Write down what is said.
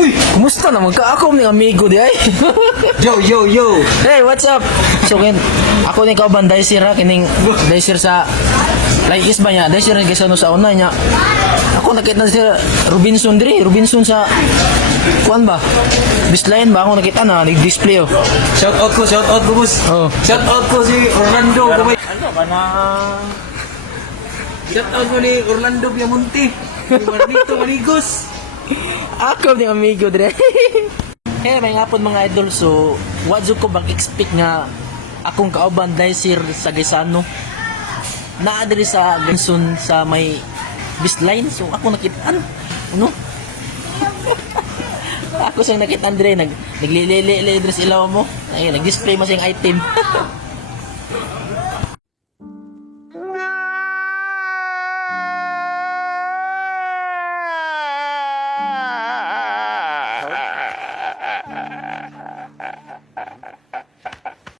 Uy, kumusta naman ka? Ako ni amigo di ay. Yo, yo, yo. Hey, what's up? So, ako ni kauban Daisir ha, kining Daisir sa like is ba niya? Daisir ni Gesano sa una niya. Ako nakita si Robinson diri, Robinson sa kuan ba? Bisline ba ako nakita na nag-display oh. Shout out ko, boss. Oh. Shout out ko si Orlando. Ano ka na? Shout out ko ni Orlando Biamonte. Ni Marnito Manigos. Ako ni amigo dire. Eh, may ngapon mga idol, so what ko bang expect nga akong kauban Daisir sa Gesano naa diri sa Gansun sa may Bisline, so ako nakita ano ako siyang nakita dire naglilili diri sa ilaw mo ay nag-display mo siyang item.